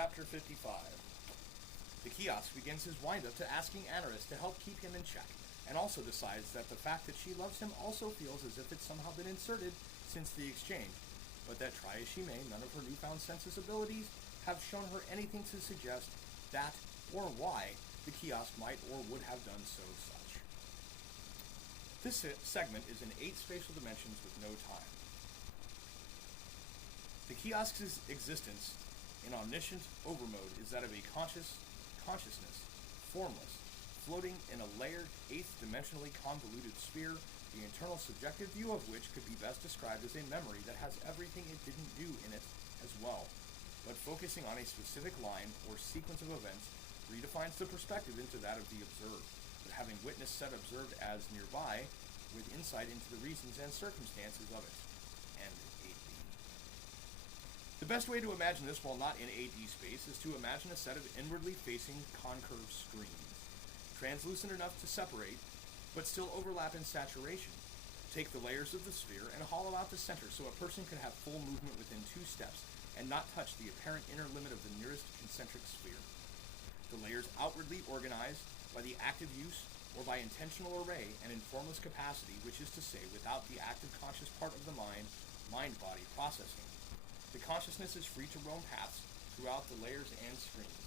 Chapter 55. The kiosk begins his wind-up to asking Anaris to help keep him in check, and also decides that the fact that she loves him also feels as if it's somehow been inserted since the exchange, but that try as she may, none of her newfound senses abilities have shown her anything to suggest that or why the kiosk might or would have done such. This segment is in 8 spatial dimensions with no time. The kiosk's existence in omniscient overmode is that of a consciousness, formless, floating in a layered, 8th dimensionally convoluted sphere, the internal subjective view of which could be best described as a memory that has everything it didn't do in it as well, but focusing on a specific line or sequence of events redefines the perspective into that of the observed, but having witnessed said observed as nearby, with insight into the reasons and circumstances of it. And 8D. The best way to imagine this while not in 8D space is to imagine a set of inwardly facing concave screens, translucent enough to separate, but still overlap in saturation. Take the layers of the sphere and hollow out the center so a person can have full movement within 2 steps and not touch the apparent inner limit of the nearest concentric sphere. The layers outwardly organized by the active use or by intentional array and in formless capacity, which is to say without the active conscious part of the mind-body processing. The consciousness is free to roam paths throughout the layers and screens.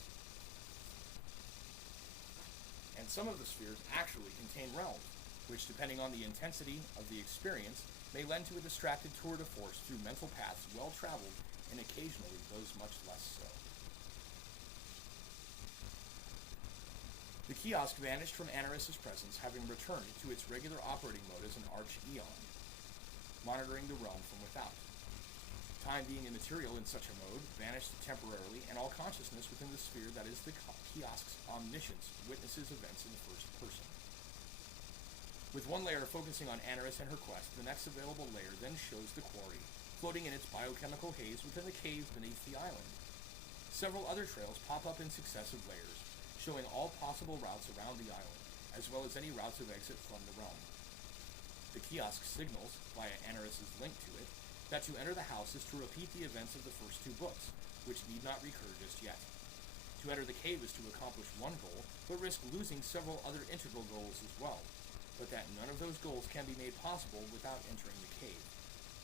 And some of the spheres actually contain realms, which, depending on the intensity of the experience, may lend to a distracted tour de force through mental paths well-traveled and occasionally those much less so. The kiosk vanished from Anaris' presence, having returned to its regular operating mode as an arch-eon, monitoring the realm from without. Time being immaterial in such a mode, vanished temporarily, and all consciousness within the sphere that is the kiosk's omniscience witnesses events in the first person. With one layer focusing on Anaris and her quest, the next available layer then shows the quarry, floating in its biochemical haze within the cave beneath the island. Several other trails pop up in successive layers, showing all possible routes around the island, as well as any routes of exit from the realm. The kiosk signals, via Anaris' link to it, that to enter the house is to repeat the events of the first 2 books, which need not recur just yet. To enter the cave is to accomplish one goal, but risk losing several other integral goals as well, but that none of those goals can be made possible without entering the cave.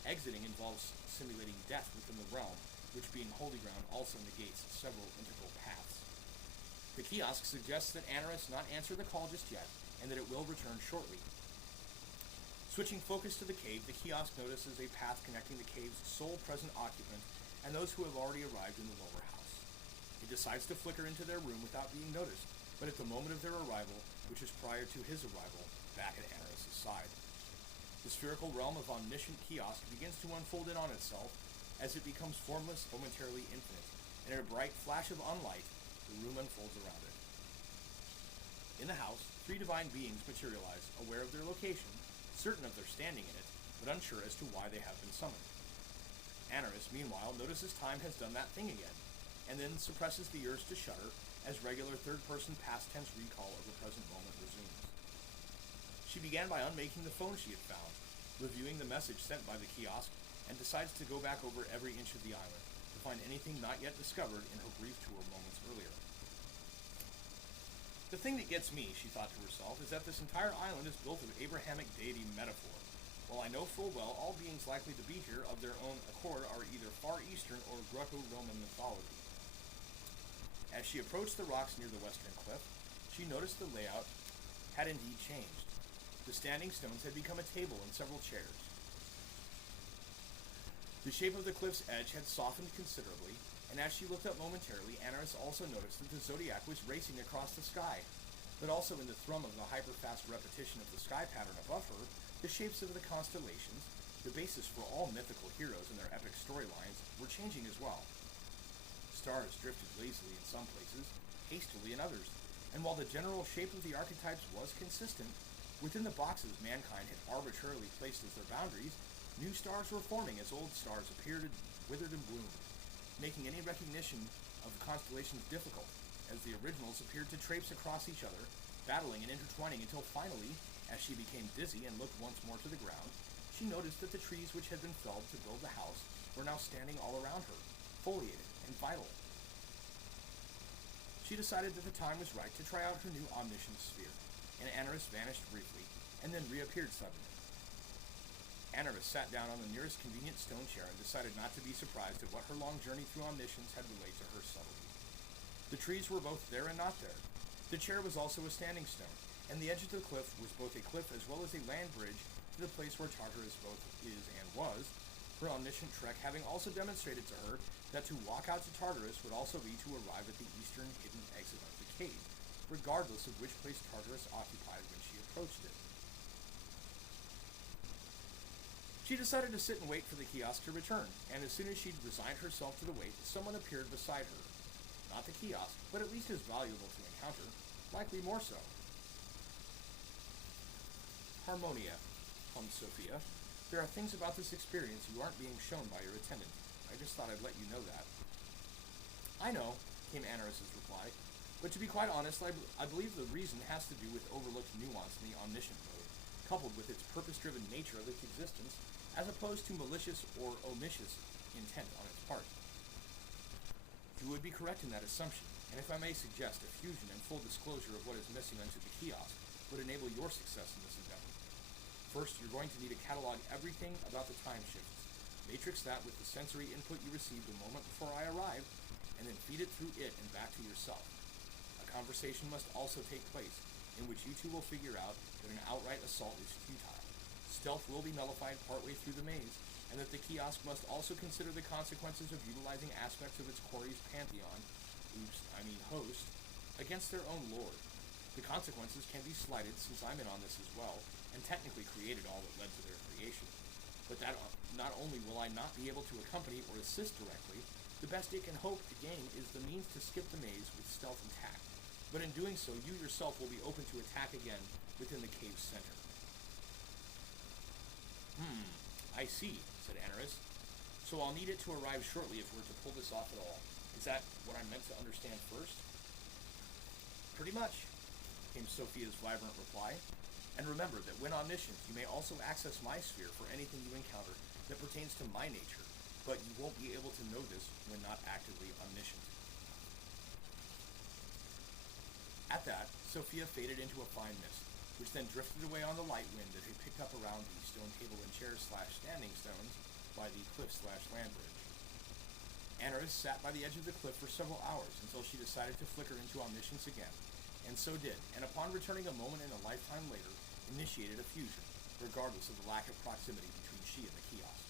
Exiting involves simulating death within the realm, which being holy ground also negates several integral paths. The kiosk suggests that Anaris not answer the call just yet, and that it will return shortly. Switching focus to the cave, the kiosk notices a path connecting the cave's sole present occupant and those who have already arrived in the lower house. It decides to flicker into their room without being noticed, but at the moment of their arrival, which is prior to his arrival, back at Anaris' side. The spherical realm of omniscient kiosk begins to unfold in on itself as it becomes formless, momentarily infinite, and in a bright flash of unlight, the room unfolds around it. In the house, 3 divine beings materialize, aware of their location, certain of their standing in it, but unsure as to why they have been summoned. Anaris, meanwhile, notices time has done that thing again, and then suppresses the urge to shudder as regular third-person past-tense recall of the present moment resumes. She began by unmaking the phone she had found, reviewing the message sent by the kiosk, and decides to go back over every inch of the island to find anything not yet discovered in her brief tour moments earlier. The thing that gets me, she thought to herself, is that this entire island is built of Abrahamic deity metaphor, while I know full well all beings likely to be here of their own accord are either Far Eastern or Greco-Roman mythology. As she approached the rocks near the western cliff, she noticed the layout had indeed changed. The standing stones had become a table and several chairs. The shape of the cliff's edge had softened considerably, and as she looked up momentarily, Anaris also noticed that the zodiac was racing across the sky, but also in the thrum of the hyper-fast repetition of the sky pattern above her, the shapes of the constellations, the basis for all mythical heroes and their epic storylines, were changing as well. Stars drifted lazily in some places, hastily in others, and while the general shape of the archetypes was consistent, within the boxes mankind had arbitrarily placed as their boundaries, new stars were forming as old stars appeared withered and bloomed, making any recognition of the constellations difficult, as the originals appeared to traipse across each other, battling and intertwining until finally, as she became dizzy and looked once more to the ground, she noticed that the trees which had been felled to build the house were now standing all around her, foliated and vital. she decided that the time was right to try out her new omniscience sphere, and Anaris vanished briefly, and then reappeared suddenly. Anaris sat down on the nearest convenient stone chair and decided not to be surprised at what her long journey through omniscience had relayed to her subtlety. The trees were both there and not there. The chair was also a standing stone, and the edge of the cliff was both a cliff as well as a land bridge to the place where Tartarus both is and was, her omniscient trek having also demonstrated to her that to walk out to Tartarus would also be to arrive at the eastern hidden exit of the cave, regardless of which place Tartarus occupied when she approached it. She decided to sit and wait for the kiosk to return, and as soon as she'd resigned herself to the wait, someone appeared beside her. Not the kiosk, but at least as valuable to encounter, likely more so. Harmonia, hummed Sophia. There are things about this experience you aren't being shown by your attendant. I just thought I'd let you know that. I know, came Anaris' reply, but to be quite honest, I believe the reason has to do with overlooked nuance in the omniscient mode, coupled with its purpose-driven nature of its existence, as opposed to malicious or omniscious intent on its part. You would be correct in that assumption, and if I may suggest, a fusion and full disclosure of what is missing unto the kiosk would enable your success in this endeavor. First, you're going to need to catalog everything about the time shifts, matrix that with the sensory input you received a moment before I arrived, and then feed it through it and back to yourself. A conversation must also take place, in which you two will figure out that an outright assault is futile. Stealth will be nullified partway through the maze, and that the kiosk must also consider the consequences of utilizing aspects of its quarry's pantheon, host, against their own lord. The consequences can be slighted since I'm in on this as well, and technically created all that led to their creation. But that not only will I not be able to accompany or assist directly, the best it can hope to gain is the means to skip the maze with stealth intact. But in doing so, you yourself will be open to attack again within the cave's center. I see, said Anaris. So I'll need it to arrive shortly if we're to pull this off at all. Is that what I'm meant to understand first? Pretty much, came Sophia's vibrant reply. And remember that when omniscient, you may also access my sphere for anything you encounter that pertains to my nature, but you won't be able to know this when not actively omniscient. At that, Sophia faded into a fine mist, which then drifted away on the light wind that had picked up around the stone table and chairs/standing stones by the cliff/land bridge. Anaris sat by the edge of the cliff for several hours until she decided to flicker into omniscience again, and so did, and upon returning a moment in a lifetime later, initiated a fusion, regardless of the lack of proximity between she and the kiosk.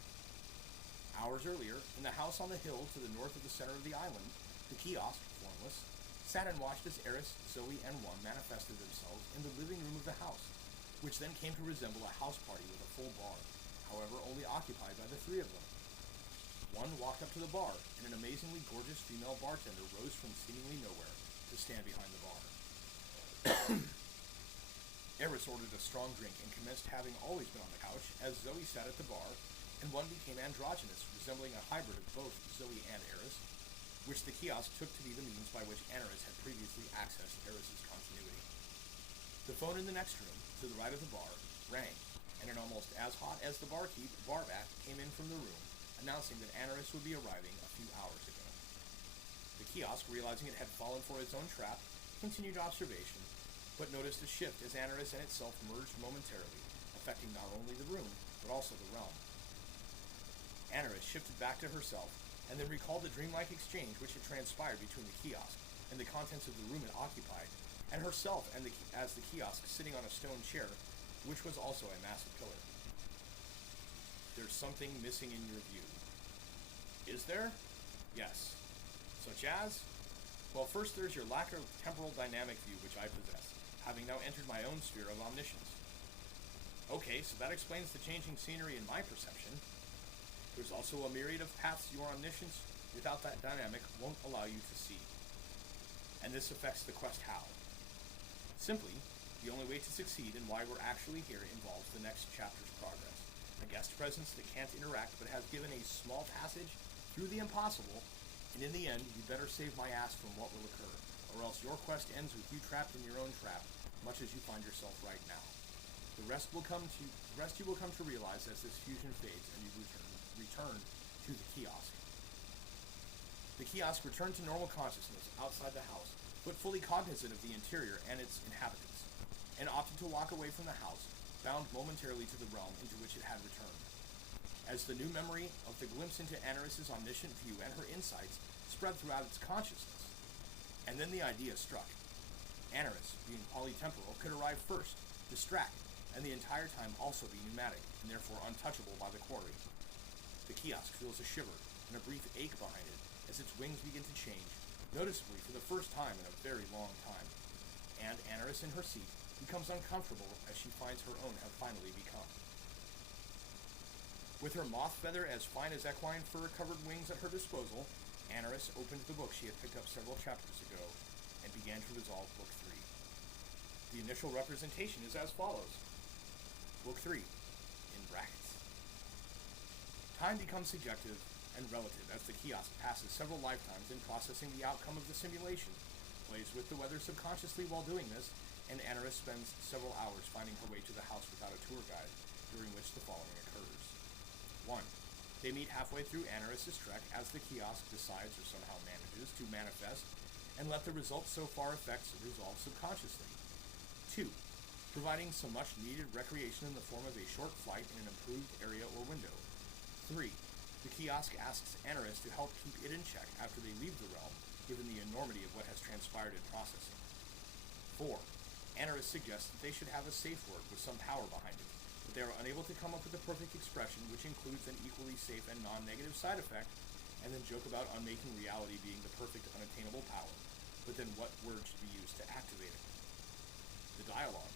Hours earlier, in the house on the hill to the north of the center of the island, the kiosk, formless, sat and watched as Eris, Zoe, and One manifested themselves in the living room of the house, which then came to resemble a house party with a full bar, however only occupied by the three of them. One walked up to the bar, and an amazingly gorgeous female bartender rose from seemingly nowhere to stand behind the bar. Eris ordered a strong drink and commenced having always been on the couch, as Zoe sat at the bar, and One became androgynous, resembling a hybrid of both Zoe and Eris, which the kiosk took to be the means by which Anaris had previously accessed Eris' continuity. The phone in the next room, to the right of the bar, rang, and an almost as hot as the barback came in from the room, announcing that Anaris would be arriving a few hours ago. The kiosk, realizing it had fallen for its own trap, continued observation, but noticed a shift as Anaris and itself merged momentarily, affecting not only the room, but also the realm. Anaris shifted back to herself, and then recalled the dreamlike exchange which had transpired between the kiosk and the contents of the room it occupied, and herself as the kiosk sitting on a stone chair, which was also a massive pillar. There's something missing in your view. Is there? Yes. Such as? Well, first there's your lack of temporal dynamic view, which I possess, having now entered my own sphere of omniscience. Okay, so that explains the changing scenery in my perception. There's also a myriad of paths your omniscience, without that dynamic, won't allow you to see. And this affects the quest how. Simply, the only way to succeed and why we're actually here involves the next chapter's progress. A guest presence that can't interact but has given a small passage through the impossible, and in the end, you better save my ass from what will occur, or else your quest ends with you trapped in your own trap, much as you find yourself right now. The rest you will come to realize as this fusion fades and you return to the kiosk. The kiosk returned to normal consciousness outside the house, but fully cognizant of the interior and its inhabitants, and opted to walk away from the house, bound momentarily to the realm into which it had returned. As the new memory of the glimpse into Anarus's omniscient view and her insights spread throughout its consciousness, and then the idea struck. Anarus, being polytemporal, could arrive first, distract, and the entire time also be pneumatic, and therefore untouchable by the quarry. The kiosk feels a shiver and a brief ache behind it as its wings begin to change, noticeably for the first time in a very long time, and Anarus in her seat becomes uncomfortable as she finds her own have finally become. With her moth feather as fine as equine fur-covered wings at her disposal, Anarus opened the book she had picked up several chapters ago and began to resolve Book 3. The initial representation is as follows. Book 3, in brackets. Time becomes subjective and relative as the kiosk passes several lifetimes in processing the outcome of the simulation, plays with the weather subconsciously while doing this, and Anarus spends several hours finding her way to the house without a tour guide, during which the following occurs. 1. They meet halfway through Anarus's trek as the kiosk decides or somehow manages to manifest and let the results so far effects resolve subconsciously. 2. Providing some much needed recreation in the form of a short flight in an improved area or window. 3. The kiosk asks Anarus to help keep it in check after they leave the realm, given the enormity of what has transpired in processing. 4. Anarus suggests that they should have a safe word with some power behind it, but they are unable to come up with the perfect expression which includes an equally safe and non-negative side effect, and then joke about unmaking reality being the perfect unattainable power, but then what word should be used to activate it? The dialogue.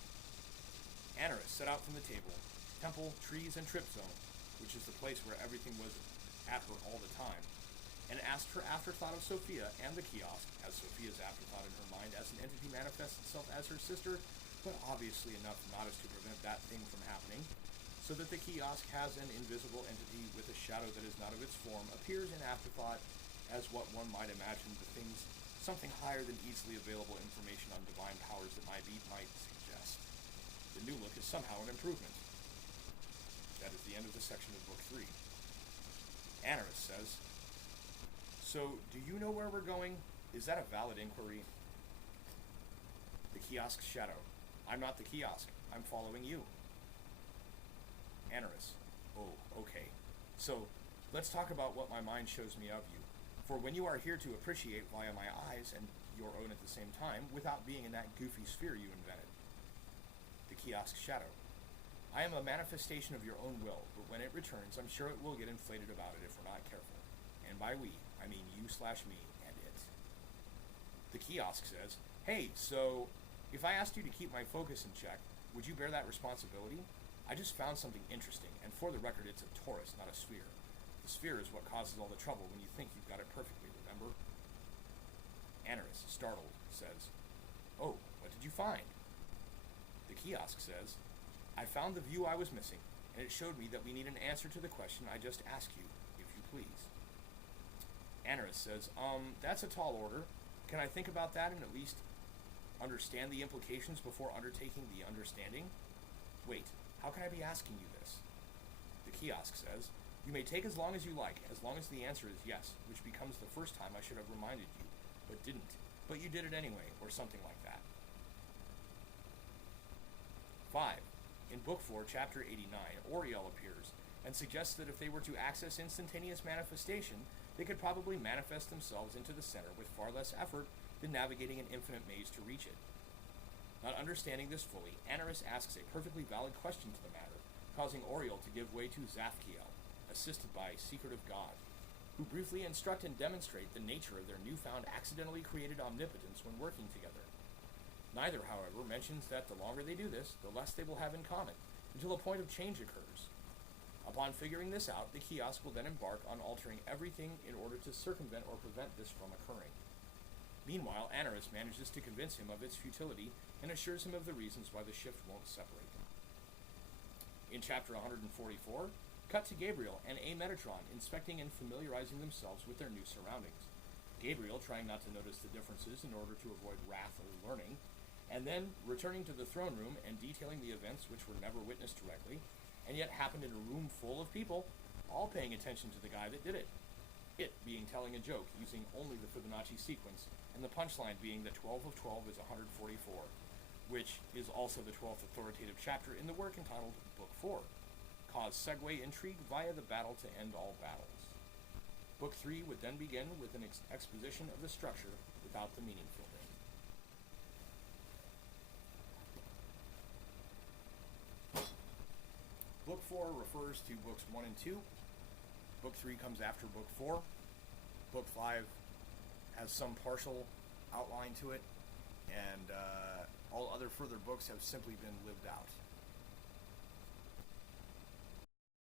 Anarus set out from the table, temple, trees, and trip zone, which is the place where everything was at her all the time, and asked her afterthought of Sophia and the kiosk, as Sophia's afterthought in her mind as an entity manifests itself as her sister, but obviously enough not as to prevent that thing from happening, so that the kiosk has an invisible entity with a shadow that is not of its form, appears in afterthought as what one might imagine the things, something higher than easily available information on divine powers that might suggest. The new look is somehow an improvement. That is the end of the section of Book 3. Anarus says, "So, do you know where we're going? Is that a valid inquiry?" The kiosk's shadow. "I'm not the kiosk. I'm following you." Anarus. "Oh, okay. So, let's talk about what my mind shows me of you. For when you are here to appreciate via my eyes and your own at the same time, without being in that goofy sphere you invented." The kiosk's shadow. "I am a manifestation of your own will, but when it returns, I'm sure it will get inflated about it if we're not careful. And by we, I mean you/me and it." The kiosk says, "Hey, so, if I asked you to keep my focus in check, would you bear that responsibility? I just found something interesting, and for the record, it's a torus, not a sphere. The sphere is what causes all the trouble when you think you've got it perfectly, remember?" Anarus, startled, says, "Oh, what did you find?" The kiosk says, "I found the view I was missing, and it showed me that we need an answer to the question I just asked you, if you please." Anarus says, That's a tall order. Can I think about that and at least understand the implications before undertaking the understanding? Wait, how can I be asking you this?" The kiosk says, "You may take as long as you like, as long as the answer is yes, which becomes the first time I should have reminded you, but didn't. But you did it anyway, or something like that." 5. In Book 4, Chapter 89, Auriel appears, and suggests that if they were to access instantaneous manifestation, they could probably manifest themselves into the center with far less effort than navigating an infinite maze to reach it. Not understanding this fully, Anarus asks a perfectly valid question to the matter, causing Auriel to give way to Zaphkiel, assisted by Secretive God, who briefly instruct and demonstrate the nature of their newfound accidentally created omnipotence when working together. Neither, however, mentions that the longer they do this, the less they will have in common, until a point of change occurs. Upon figuring this out, the kiosk will then embark on altering everything in order to circumvent or prevent this from occurring. Meanwhile, Anarus manages to convince him of its futility and assures him of the reasons why the shift won't separate them. In Chapter 144, cut to Gabriel and A. Metatron inspecting and familiarizing themselves with their new surroundings. Gabriel trying not to notice the differences in order to avoid wrath or learning, and then returning to the throne room and detailing the events which were never witnessed directly, and yet happened in a room full of people, all paying attention to the guy that did it. it being telling a joke using only the Fibonacci sequence, and the punchline being that 12 of 12 is 144, which is also the 12th authoritative chapter in the work entitled Book 4. Cause segue intrigue via the battle to end all battles. Book 3 would then begin with an exposition of the structure without the meaning filled in. Book 4 refers to books 1 and 2. Book 3 comes after Book 4. Book 5 has some partial outline to it, and all other further books have simply been lived out.